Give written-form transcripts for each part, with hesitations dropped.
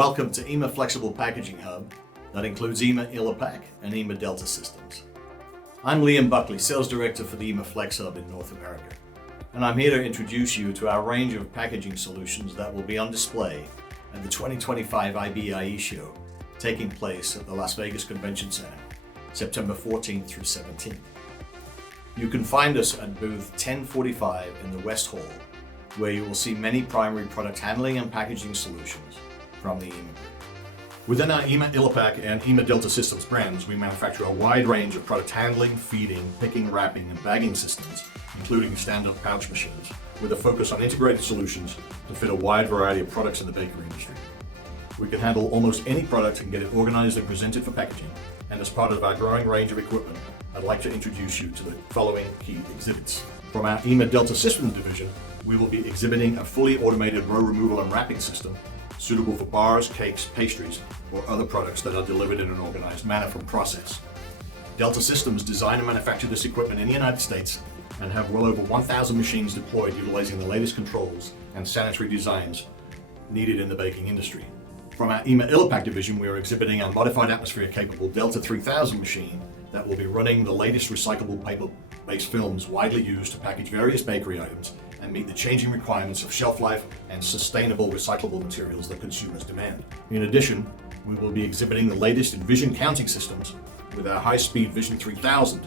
welcome to IMA Flexible Packaging Hub that includes IMA Ilapak and IMA Delta Systems. I'm Liam Buckley, Sales Director for the IMA Flex Hub in North America, and I'm here to introduce you to our range of packaging solutions that will be on display at the 2025 IBIE show taking place at the Las Vegas Convention Center, September 14th through 17th. You can find us at booth 1045 in the West Hall, where you will see many primary product handling and packaging solutions from the IMA Group. Within our IMA Ilapak and IMA Delta Systems brands, we manufacture a wide range of product handling, feeding, picking, wrapping, and bagging systems, including stand-up pouch machines, with a focus on integrated solutions to fit a wide variety of products in the bakery industry. We can handle almost any product and get it organized and presented for packaging, and as part of our growing range of equipment, I'd like to introduce you to the following key exhibits. From our IMA Delta Systems division, we will be exhibiting a fully automated row removal and wrapping system suitable for bars, cakes, pastries, or other products that are delivered in an organized manner from process. Delta Systems design and manufacture this equipment in the United States and have well over 1,000 machines deployed utilizing the latest controls and sanitary designs needed in the baking industry. From our IMA Ilapak division, we are exhibiting a modified atmosphere-capable Delta 3000 machine that will be running the latest recyclable paper-based films widely used to package various bakery items and meet the changing requirements of shelf life and sustainable recyclable materials that consumers demand. In addition, we will be exhibiting the latest in vision counting systems with our high-speed Vision 3000,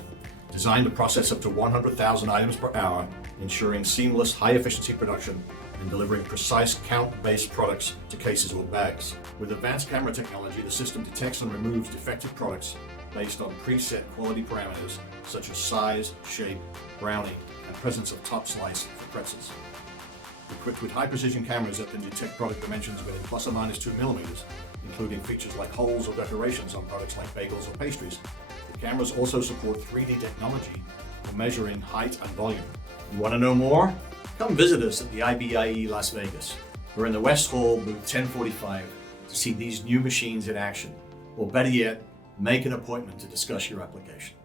designed to process up to 100,000 items per hour, ensuring seamless, high-efficiency production and delivering precise count-based products to cases or bags. With advanced camera technology, the system detects and removes defective products based on preset quality parameters such as size, shape, browning, and presence of top slice for pretzels. Equipped with high-precision cameras that can detect product dimensions within plus or minus 2 millimeters, including features like holes or decorations on products like bagels or pastries, the cameras also support 3D technology for measuring height and volume. You want to know more? Come visit us at the IBIE Las Vegas. We're in the West Hall, booth 1045, to see these new machines in action, or better yet, make an appointment to discuss your application.